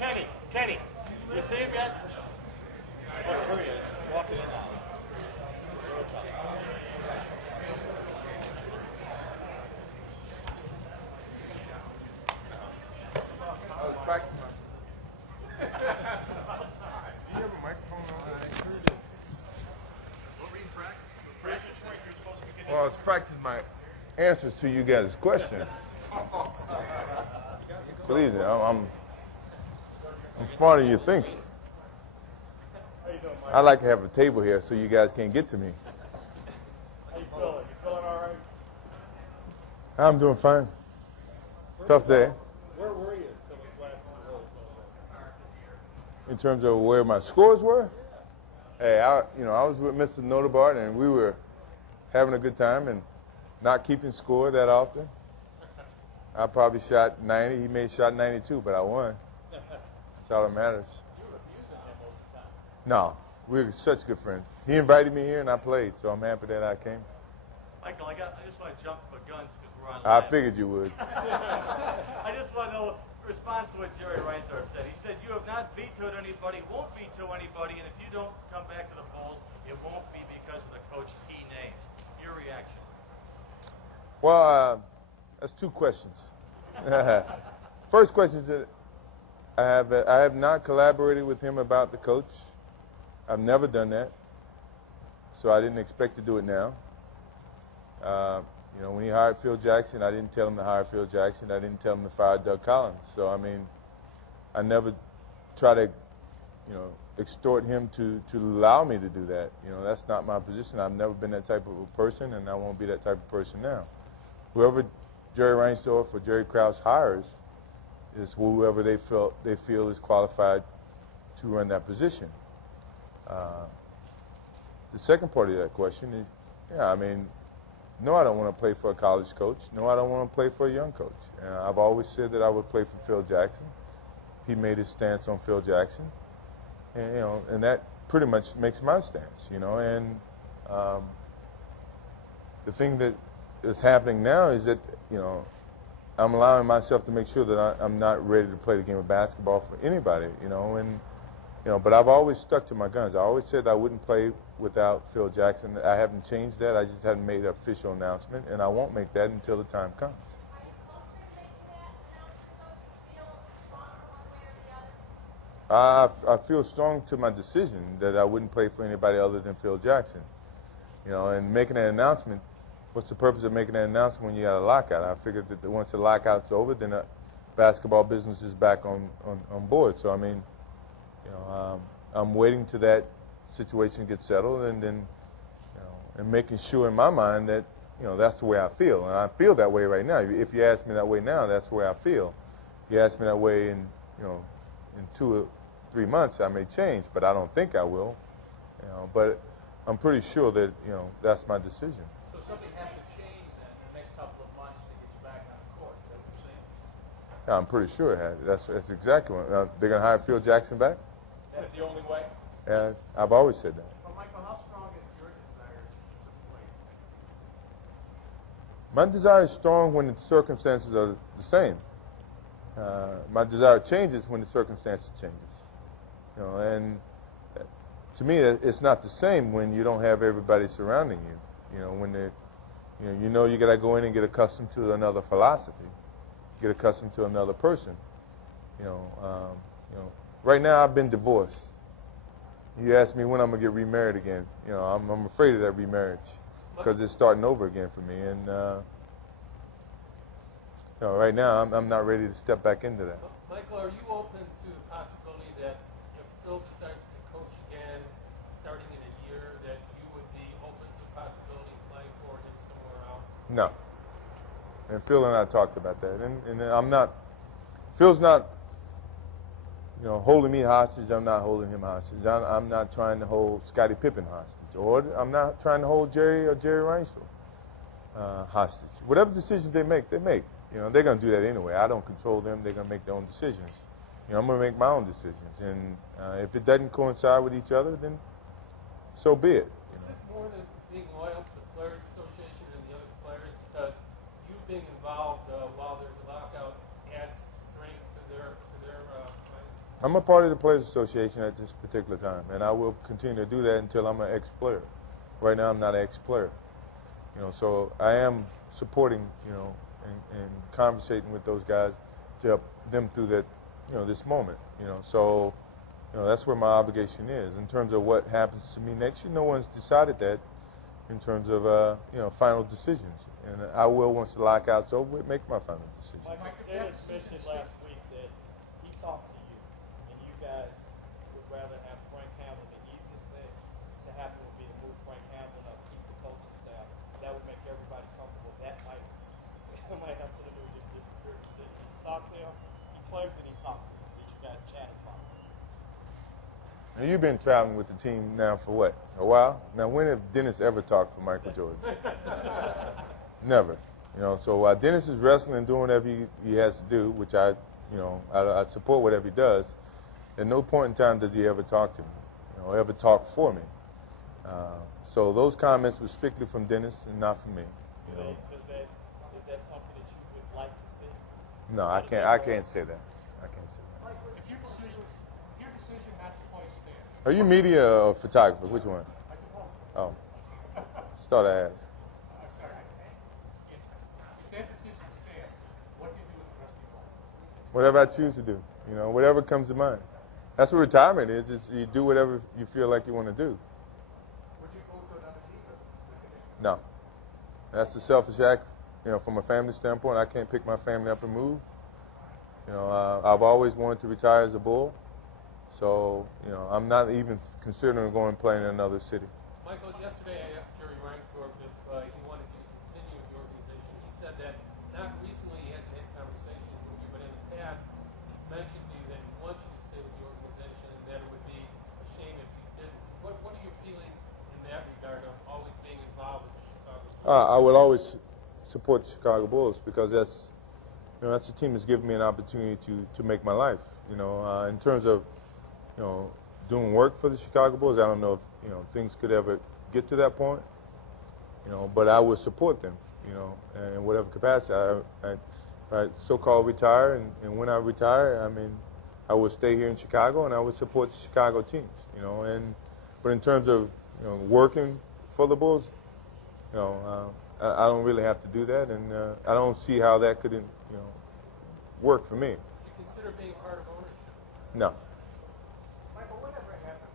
Kenny, you see him yet? Oh, here he is, walking in now. I was practicing. That's about time. Do you have a microphone on? I sure do. What were you practicing? Well, I was practicing my answers to you guys' questions. Believe me, I'm smarter than you think. I like to have a table here so you guys can't get to me. How you feeling? You feeling all right? I'm doing fine. Tough day. Where were you until this last one? In terms of where my scores were, hey, I was with Mr. Notebart and we were having a good time and not keeping score that often. I probably shot 90. He may have shot 92, but I won. That's all that matters. You were abusing him most of the time. No, we're such good friends. He invited me here and I played, so I'm happy that I came. Michael, I just want to jump the guns because we're on. I figured you would. I just want to know response to what Jerry Reinsdorf said. He said, "You have not vetoed anybody, won't veto anybody, and if you don't come back to the polls, it won't be because of the coach he names." Your reaction? Well, that's two questions. First question is that I have not collaborated with him about the coach. I've never done that, so I didn't expect to do it now. When he hired Phil Jackson, I didn't tell him to hire Phil Jackson. I didn't tell him to fire Doug Collins. So, I mean, I never try to, extort him to allow me to do that. That's not my position. I've never been that type of a person, and I won't be that type of person now. Whoever Jerry Reinsdorf or Jerry Krause hires is whoever they feel is qualified to run that position. The second part of that question is, no, I don't want to play for a college coach. No, I don't want to play for a young coach. And I've always said that I would play for Phil Jackson. He made his stance on Phil Jackson, and that pretty much makes my stance. And the thing that is happening now is that I'm allowing myself to make sure that I'm not ready to play the game of basketball for anybody. But I've always stuck to my guns. I always said I wouldn't play without Phil Jackson. I haven't changed that. I just hadn't made an official announcement, and I won't make that until the time comes. I feel strong to my decision that I wouldn't play for anybody other than Phil Jackson. And making an announcement, what's the purpose of making an announcement when you got a lockout? I figured that once the lockout's over, then the basketball business is back on board. So, I'm waiting till that situation gets settled, and then, and making sure in my mind that, that's the way I feel. And I feel that way right now. If you ask me that way now, that's the way I feel. If you ask me that way in 2 or 3 months, I may change, but I don't think I will. But I'm pretty sure that, that's my decision. So something has to change then in the next couple of months to get you back on the court. Is that what you're saying? Yeah, I'm pretty sure it has. That's exactly what. They're going to hire Phil Jackson back? That's the only way? Yeah, I've always said that. Well, Michael, how strong is your desire to play next season? My desire is strong when the circumstances are the same. My desire changes when the circumstances changes. And to me, it's not the same when you don't have everybody surrounding you. When you got to go in and get accustomed to another philosophy, get accustomed to another person. Right now I've been divorced. You ask me when I'm gonna get remarried again. I'm afraid of that remarriage because it's starting over again for me. And right now I'm not ready to step back into that. Michael, are you open to the possibility that if Phil decides to coach again, starting in a year, that you would be open to the possibility of playing for him somewhere else? No. And Phil and I talked about that. And I'm not. Phil's not. Holding me hostage. I'm not holding him hostage. I'm not trying to hold Scottie Pippen hostage, or I'm not trying to hold Jerry or Jerry Reinsdorf hostage. Whatever decisions they make, they make. They're going to do that anyway. I don't control them. They're going to make their own decisions. I'm going to make my own decisions. And if it doesn't coincide with each other, then so be it. Is this more than being loyal to the Players Association and the other players? Because you being involved while there's a lockout adds strength to their play? I'm a part of the Players Association at this particular time, and I will continue to do that until I'm an ex-player. Right now, I'm not an ex-player. So I am supporting, and conversating with those guys to help them through that, this moment. So that's where my obligation is. In terms of what happens to me next year, no one's decided that in terms of, final decisions. And I will, once the lockout's over with, make my final decision. Michael Dennis mentioned last week that he talked to you, and you guys would rather have Frank Hamlin. The easiest thing to happen would be to move Frank Hamlin up, keep the coaching staff. That would make everybody comfortable. That might have something to do with your decision. Did you talk to him? He claims that he talked to you. Did you guys chat about it? Now, you've been traveling with the team now for what? A while? Now, when have Dennis ever talked for Michael Jordan? Never. So while Dennis is wrestling and doing whatever he has to do, which I support whatever he does, at no point in time does he ever talk to me, ever talk for me. So those comments were strictly from Dennis and not from me. Is that something that you would like to see? No, I can't say that. I can't say that. If your decision not to play stands. Are you media or photographer? Which one? Oh. Just thought I asked. I'm sorry. If that decision stands, what do you do with the rest of your life? Whatever I choose to do, whatever comes to mind. That's what retirement is you do whatever you feel like you want to do. Would you go to another team with conditions? No. That's the selfish act, from a family standpoint. I can't pick my family up and move. I've always wanted to retire as a Bull. So, I'm not even considering going and playing in another city. Michael, yesterday I asked Jerry Reinsdorf if he wanted you to continue with the organization. He said that not recently he hasn't had conversations with you, but in the past he's mentioned to you that he wants you to stay with the organization and that it would be a shame if you didn't. What are your feelings in that regard of always being involved with the Chicago Bulls? I would always support the Chicago Bulls because that's a team that's given me an opportunity to make my life. In terms of doing work for the Chicago Bulls, I don't know if things could ever get to that point. But I would support them. In whatever capacity. I so-called retire, and when I retire, I would stay here in Chicago and I would support the Chicago teams. But in terms of working for the Bulls, I don't really have to do that, and I don't see how that could work for me. Would you consider being part of ownership? No. Michael, whatever happened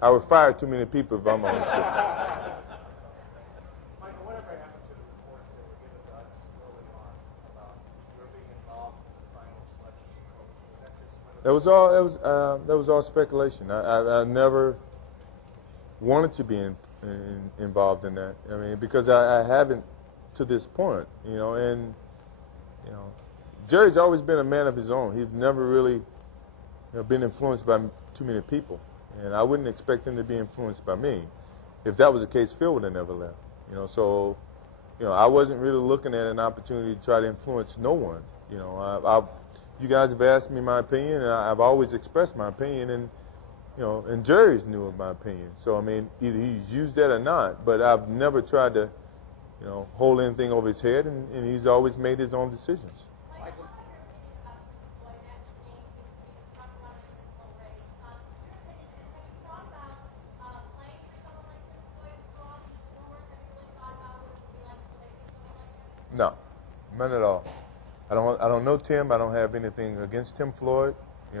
to I would fire too many people if I'm on the ship. Michael, whatever happened to the reports that were given to us early on about your being involved in the final selection of coach? Was that just one of That was all speculation. I never wanted to be involved in that. Because I haven't to this point. And Jerry's always been a man of his own. He's never really been influenced by too many people, and I wouldn't expect him to be influenced by me. If that was the case, Phil would have never left. So I wasn't really looking at an opportunity to try to influence no one. You guys have asked me my opinion, and I've always expressed my opinion, and Jerry's knew of my opinion. So either he's used that or not, but I've never tried to hold anything over his head, and he's always made his own decisions. Michael, what are your opinion about Tim Floyd? That name seems to be the front runner in this whole race. Your opinion, and have you thought about playing for someone like Tim Floyd for all these rumors? Have you really thought about what it would be like to play for someone like him? No, none at all. I don't know Tim. I don't have anything against Tim Floyd. He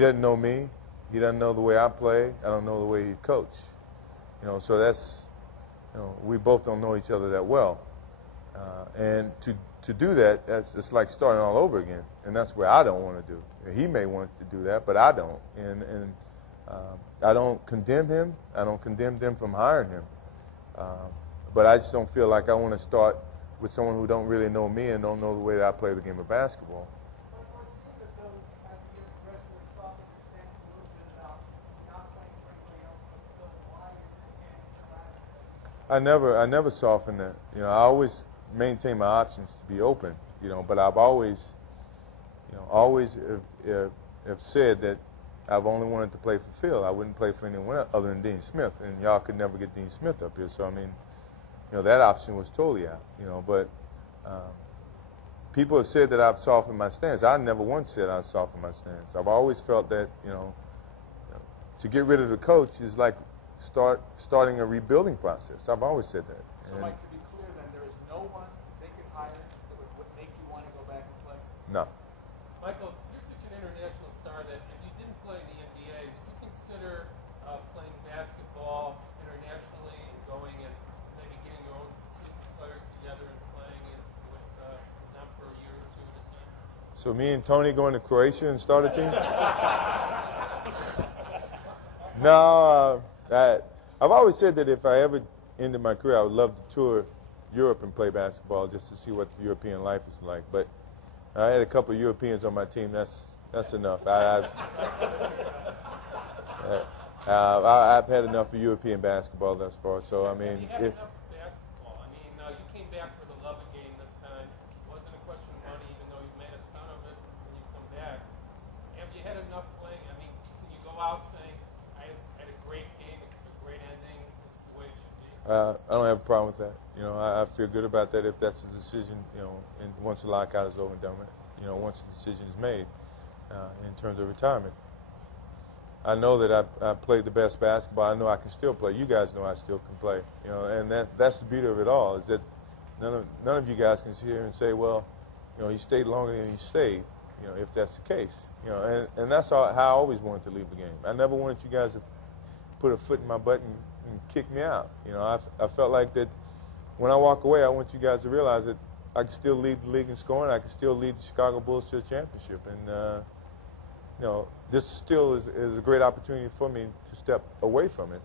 doesn't know me. He doesn't know the way I play. I don't know the way he coach. So that's, we both don't know each other that well. And to do that, it's like starting all over again. And that's where I don't want to do. He may want to do that, but I don't. And I don't condemn him. I don't condemn them from hiring him. But I just don't feel like I want to start with someone who don't really know me and don't know the way that I play the game of basketball. Michael, it seemed as though as the year progressed, you had softened your stance a little bit about not playing for anybody else but Phil. Why is it again still out? I never softened that. I always maintain my options to be open. But I've always have said that I've only wanted to play for Phil. I wouldn't play for anyone else other than Dean Smith, and y'all could never get Dean Smith up here. So that option was totally out. But people have said that I've softened my stance. I never once said I've softened my stance. I've always felt that, to get rid of the coach is like starting a rebuilding process. I've always said that. So, Mike, to be clear then, there is no one they could hire that would make you want to go back and play? No. Michael, you're such an international star that if you didn't play in the NBA, would you consider playing basketball internationally and going and maybe getting your own players together and playing it with them for a year or two at a time? So me and Tony going to Croatia and start a team? No, I've always said that if I ever ended my career, I would love to tour Europe and play basketball just to see what the European life is like. But I had a couple of Europeans on my team. That's enough. I've had enough of European basketball thus far. So I mean, you had enough basketball. I mean, you came back for the love of game this time. It wasn't a question of money, even though you made a ton of it when you come back. Have you had enough playing? I mean, can you go out saying, I had a great game, a great ending, this is the way it should be? I don't have a problem with that. I feel good about that if that's a decision, and once the lockout is over and done with, once the decision is made in terms of retirement. I know that I played the best basketball. I know I can still play. You guys know I still can play. And that's the beauty of it all, is that none of you guys can sit here and say, well, he stayed longer than he stayed, if that's the case. And that's how I always wanted to leave the game. I never wanted you guys to put a foot in my butt and kick me out. I felt like that when I walk away, I want you guys to realize that I can still lead the league in scoring. I can still lead the Chicago Bulls to a championship. And, this still is a great opportunity for me to step away from it.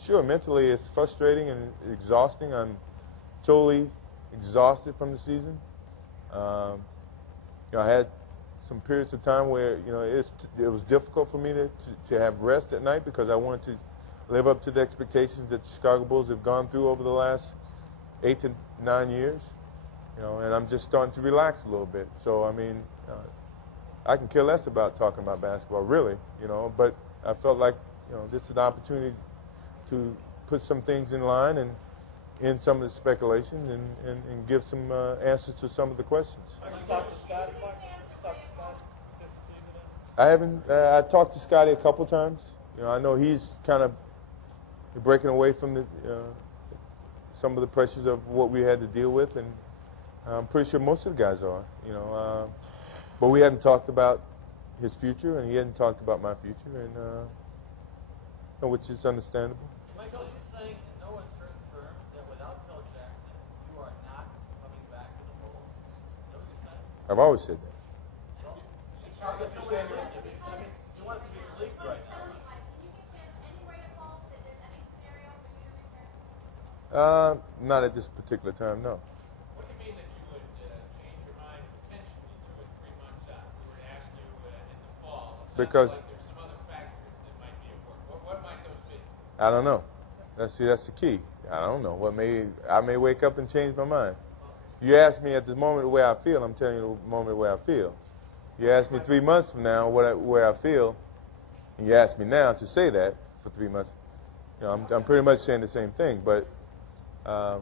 Sure, mentally it's frustrating and exhausting. I'm totally exhausted from the season. I had some periods of time where, it was difficult for me to have rest at night because I wanted to live up to the expectations that the Chicago Bulls have gone through over the last 8 to 9 years. And I'm just starting to relax a little bit. So, I mean, I can care less about talking about basketball, really, but I felt like, this is an opportunity to put some things in line and end some of the speculation and give some answers to some of the questions. Have you talked to Scotty, Mike? You talked to Scotty since the season ended? I haven't. I talked to Scotty a couple times. I know he's kind of breaking away from the some of the pressures of what we had to deal with, and I'm pretty sure most of the guys are. But we hadn't talked about his future, and he hadn't talked about my future, and which is understandable. Michael, you're saying in no uncertain terms that without Phil Jackson, you are not coming back to the Bulls? Is that what you're saying? I've always said that. Well, you want to be in the league right now. Can you get fans anywhere involved if there's any scenario for you to return? Not at this particular time, no. What do you mean that you would change your mind potentially 2 or 3 months out? If we were to ask you in the fall. It sounds Because like there's some other factors that might be at work. What might those be? I don't know. That's the key. I don't know. I may wake up and change my mind. You ask me at the moment the way I feel, I'm telling you the moment the way I feel. You ask me 3 months from now where I feel, and you ask me now to say that for 3 months, I'm pretty much saying the same thing. But I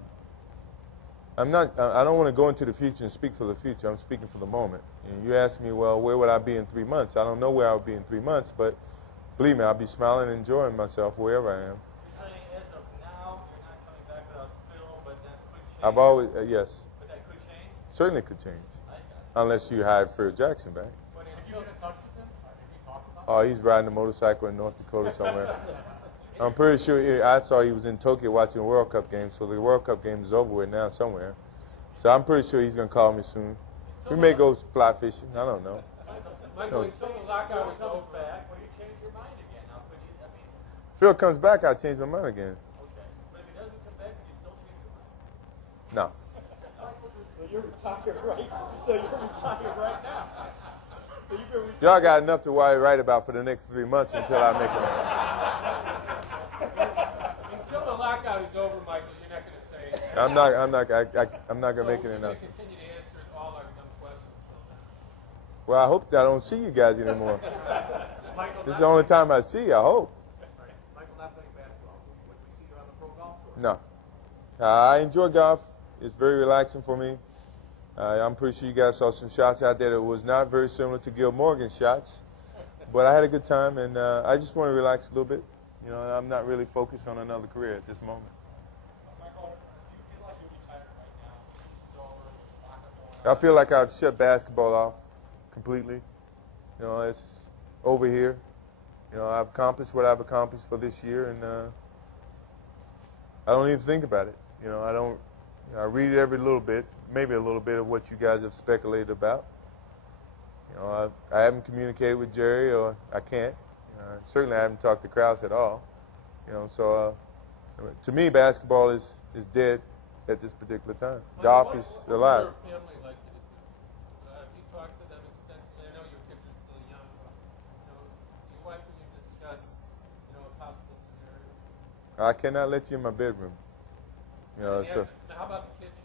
don't want to go into the future and speak for the future. I'm speaking for the moment. And you ask me, well, where would I be in 3 months? I don't know where I would be in 3 months, but believe me, I'll be smiling and enjoying myself wherever I am. You're saying as of now, you're not coming back without Phil, but that could change? I've always, yes, But that could change? certainly could change. I got it. Unless you hired Phil Jackson back. But have you been in touch with him? Have you talked about Oh, he's riding a motorcycle in North Dakota somewhere. I'm pretty sure I saw he was in Tokyo watching a World Cup game, so the World Cup game is over with now somewhere. So I'm pretty sure he's going to call me soon. We may go fly fishing. I don't know. Michael, until the lockout was Comes over, back, well, you change your mind again. Now, could you, I mean, Phil comes back, I'll change my mind again. okay. But if he doesn't come back, you still change your mind? No. So you're retired right now. So you've been retired. Y'all got enough to write about for the next 3 months until I make it. until the lockout is over, Michael, you're not going to say anything. I'm not going to make an So you're going to announcement. continue to answer all our dumb questions till then. Well, I hope that I don't see you guys anymore. Michael, This is the only time I see you, I hope. Michael not playing basketball. Would we see you on the pro golf tour? No. I enjoy golf. It's very relaxing for me. I'm pretty sure you guys saw some shots out there that was not very similar to Gil Morgan's shots. But I had a good time, and I just want to relax a little bit. You know, I'm not really focused on another career at this moment. Michael, do you feel like you're retired right now? Season's over, lock up going I feel like I've shut basketball off completely. You know, it's over here. You know, I've accomplished what I've accomplished for this year, and I don't even think about it. You know, I don't. You know, I read every little bit, maybe a little bit of what you guys have speculated about. You know, I haven't communicated with Jerry, or I can't. Certainly, I haven't talked to Krause at all. You know, so to me, basketball is dead at this particular time. Golf is alive. What would your family like you to do? Have you talked to them extensively? I know your kids are still young, but you know, your wife and you discuss, you know, possible scenarios. I cannot let you in my bedroom. You know, Yes, so how about the kitchen?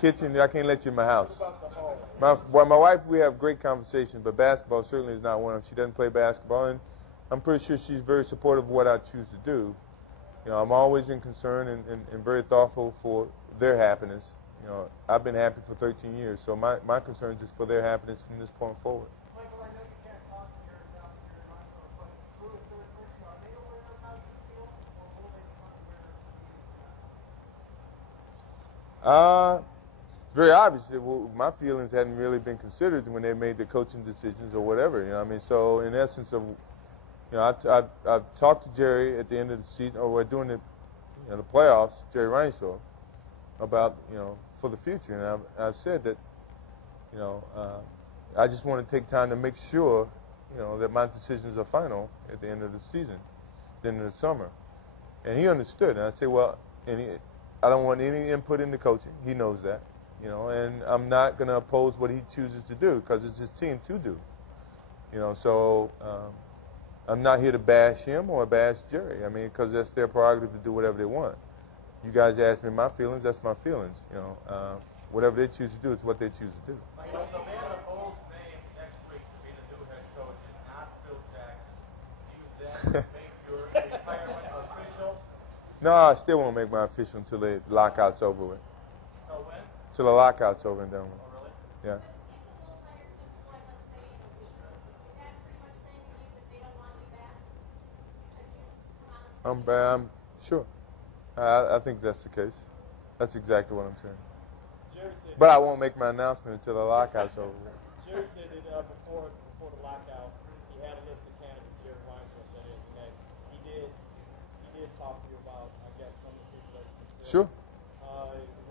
kitchen, I can't let you in my house. My wife, we have great conversations, but basketball certainly is not one of them. She doesn't play basketball, and I'm pretty sure she's very supportive of what I choose to do. You know, I'm always in concern and very thoughtful for their happiness. You know, I've been happy for 13 years, so my concern is just for their happiness from this point forward. Michael, I know you can't talk here about your Reinfeldt, but through a third person, are they aware of how you feel, or will they become aware of you? Very obvious that my feelings hadn't really been considered when they made the coaching decisions or whatever. You know, I mean, so in essence of, you know, I talked to Jerry at the end of the season, or during the, you know, the playoffs, Jerry Reinsdorf, about, you know, for the future, and I've said that, you know, I just want to take time to make sure, you know, that my decisions are final at the end of the season, at the end of the summer, and he understood, and I said, well, I don't want any input into coaching. He knows that. You know, and I'm not going to oppose what he chooses to do because it's his team to do. You know, so I'm not here to bash him or bash Jerry. I mean, because that's their prerogative to do whatever they want. You guys ask me my feelings, that's my feelings. You know, whatever they choose to do is what they choose to do. Michael, the man the Bulls name next week to be the new head coach is not Phil Jackson. Do you then make your retirement official? No, I still won't make my official until the lockout's over with. Oh, when? Till the lockout's over and done with. Oh, really? Yeah. If the Bulls hire Tim Floyd, let's say in a week, is that pretty much saying to you that they don't want you back? Because you've come out and said I'm sure. I think that's the case. That's exactly what I'm saying. Jerry said But I won't make my announcement until the lockout's over with. Jerry said that before the lockout, he had a list of candidates. Jerry Reinsdorf, that is, and that he did talk to you about, I guess, some of the people that you consider. Sure.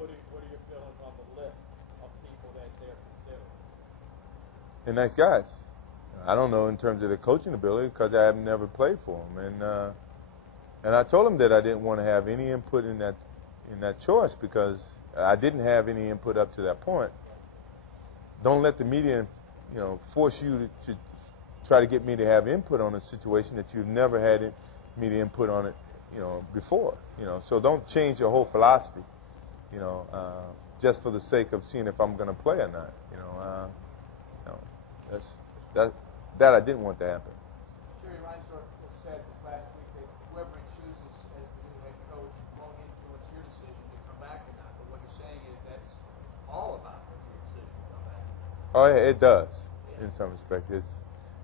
What are your feelings on the list of people that they're considering? They're nice guys. I don't know in terms of their coaching ability because I have never played for them, and I told them that I didn't want to have any input in that choice because I didn't have any input up to that point. Don't let the media, you know, force you to try to get me to have input on a situation that you've never had media input on it, you know, before. You know, so don't change your whole philosophy, you know, just for the sake of seeing if I'm going to play or not. You know, that I didn't want to happen. Jerry Reinsdorf has said this last week that whoever he chooses as the new head coach won't influence your decision to come back or not. But what you're saying is that's all about your decision to come back. Oh, yeah, it does in some respect.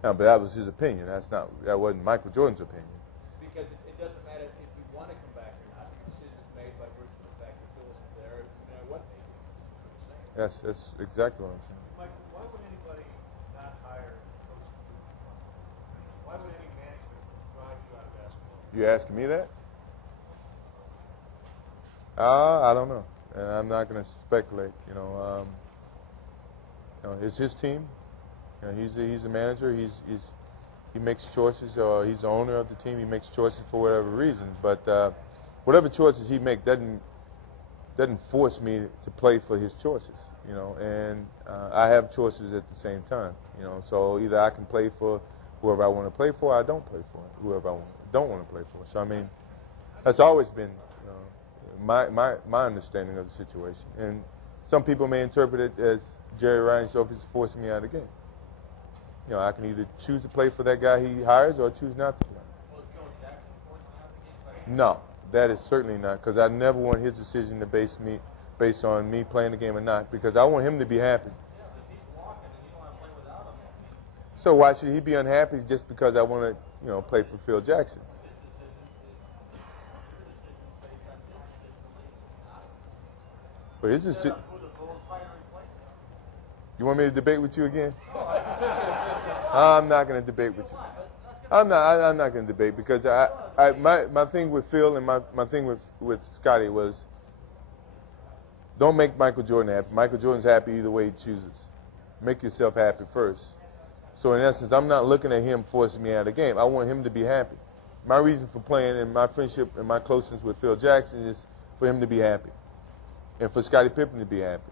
But that was his opinion. That wasn't Michael Jordan's opinion. Because it doesn't matter if you want to come back or not. Your decision is made by virtue of the fact that Phil isn't there, no matter what they do. That's what you're saying. That's exactly what I'm saying. Michael, why would anybody not hire Coach Steve? Why would any management drive you out of basketball? You asking me that? I don't know, and I'm not going to speculate. You know, it's his team. You know, he's a manager. He makes choices, or he's the owner of the team. He makes choices for whatever reasons. But whatever choices he makes doesn't force me to play for his choices. You know, and I have choices at the same time. You know, so either I can play for whoever I want to play for, or I don't play for whoever I don't want to play for. So I mean, that's always been my understanding of the situation. And some people may interpret it as Jerry Reinsdorf is forcing me out of the game. You know, I can either choose to play for that guy he hires or choose not to play. Was Phil Jackson forcing out the game? No, that is certainly not, because I never want his decision to based on me playing the game or not, because I want him to be happy. Yeah, but if he's walking and you don't want to play without him, So why should he be unhappy just because I want to, play for Phil Jackson? his decision is your decision based on his decision to leave, not But his instead deci- of who the Bulls hire to replace him. You want me to debate with you again? I'm not going to debate with you. I'm not going to debate because my thing with Phil and my thing with Scotty was don't make Michael Jordan happy. Michael Jordan's happy either way he chooses. Make yourself happy first. So in essence, I'm not looking at him forcing me out of the game. I want him to be happy. My reason for playing and my friendship and my closeness with Phil Jackson is for him to be happy and for Scottie Pippen to be happy.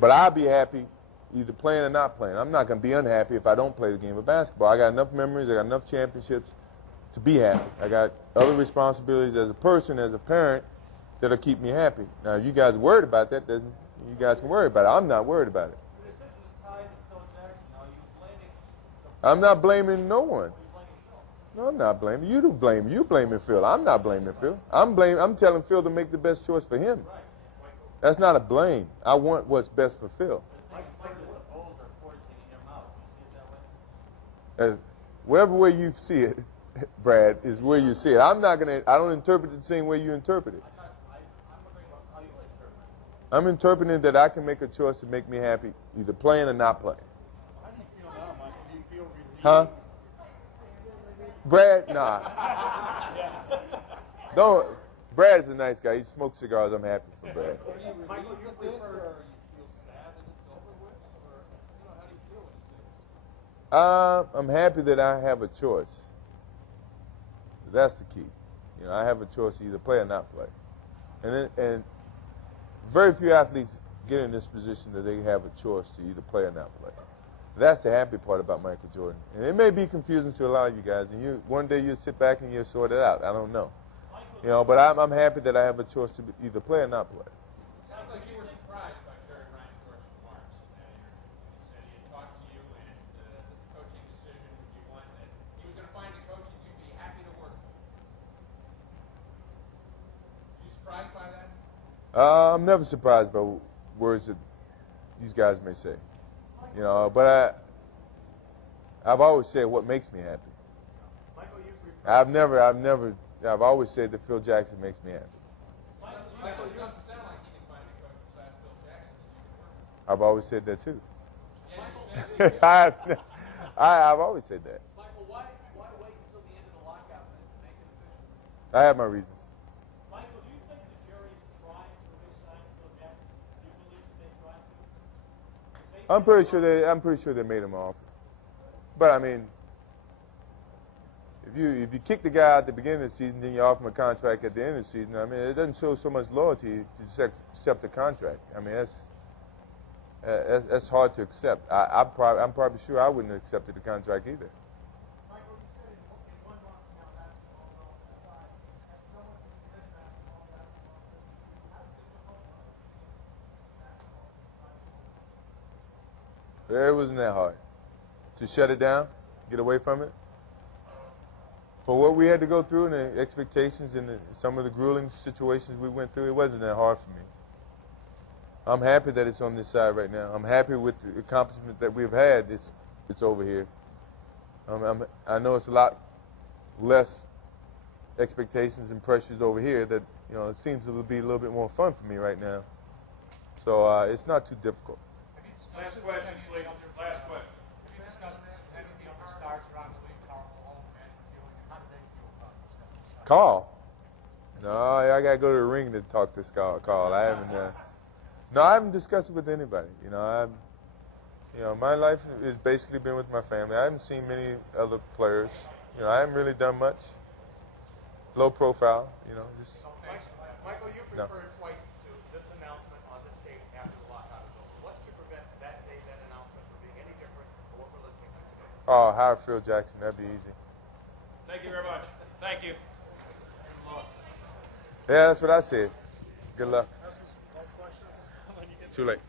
But I'll be happy either playing or not playing. I'm not going to be unhappy if I don't play the game of basketball. I got enough memories. I got enough championships to be happy. I got other responsibilities as a person, as a parent, that'll keep me happy. Now, if you guys are worried about that, then you guys can worry about it. I'm not worried about it. Your decision is tied to Phil Jackson. Now, you blaming I'm not blaming no one. you blaming Phil. No, I'm not blaming. You do blame. You blaming Phil. I'm not blaming Phil. I'm telling Phil to make the best choice for him. That's not a blame. I want what's best for Phil. Mike, the Bulls are forcing him out. You see it that way? Whatever way you see it, Brad, is where you see it. I don't interpret it the same way you interpret it. I'm wondering about how you interpret it. I'm interpreting that I can make a choice to make me happy, either playing or not playing. How do you feel now, Michael? Do you feel relieved? Huh? Brad, nah. Don't. Brad's a nice guy. He smokes cigars. I'm happy for Brad. Are you relieved with this, or you feel sad that it's over with, or how do you feel when you say this? I'm happy that I have a choice. That's the key. I have a choice to either play or not play. And very few athletes get in this position that they have a choice to either play or not play. That's the happy part about Michael Jordan. And it may be confusing to a lot of you guys, and one day you'll sit back and you'll sort it out. I don't know. But I'm happy that I have a choice to either play or not play. Sounds like you were surprised by Jerry Reinsdorf's remarks in that interview. He said he had talked to you and the coaching decision you wanted that he was going to find a coach that you'd be happy to work with. You surprised by that? I'm never surprised by words that these guys may say. But I've always said what makes me happy. Michael, you referred I've always said that Phil Jackson makes me happy. Michael, it doesn't sound like he can find a coach besides Phil Jackson that you can work with. I've always said that too. Yeah, you said I've always said that. Michael, why wait until the end of the lockout then to make it official? I have my reasons. Michael, do you think the jury's trying to re-sign Phil Jackson? Do you believe that they tried to? I'm pretty sure they made him an offer. But I mean, if you kick the guy at the beginning of the season, then you offer him a contract at the end of the season. I mean, it doesn't show so much loyalty to accept the contract. I mean, that's hard to accept. I'm probably sure I wouldn't have accepted the contract either. Michael, you said in 1 month now basketball will aside, as someone who's been basketball, how difficult was it basketball since It wasn't that hard to shut it down, get away from it. For what we had to go through and the expectations and some of the grueling situations we went through, it wasn't that hard for me. I'm happy that it's on this side right now. I'm happy with the accomplishment that we've had. It's over here. I know it's a lot less expectations and pressures over here. That it seems to be a little bit more fun for me right now. So it's not too difficult. Last question, please. Last question. Have you discussed this with any of the other stars around the league, Carl Malone, Andrew Ewing, and how do they feel about this? Carl? No, I got to go to the ring to talk to Carl. I haven't discussed it with anybody. My life has basically been with my family. I haven't seen many other players. I haven't really done much. Low profile, just. Michael, you've referred twice to this announcement on this date after the lockout is over. What's to prevent that date, that announcement, from being any different from what we're listening to today? Oh, hire Phil Jackson. That'd be easy. Thank you very much. Thank you. Yeah, that's what I said. Good luck. Questions? It's too late.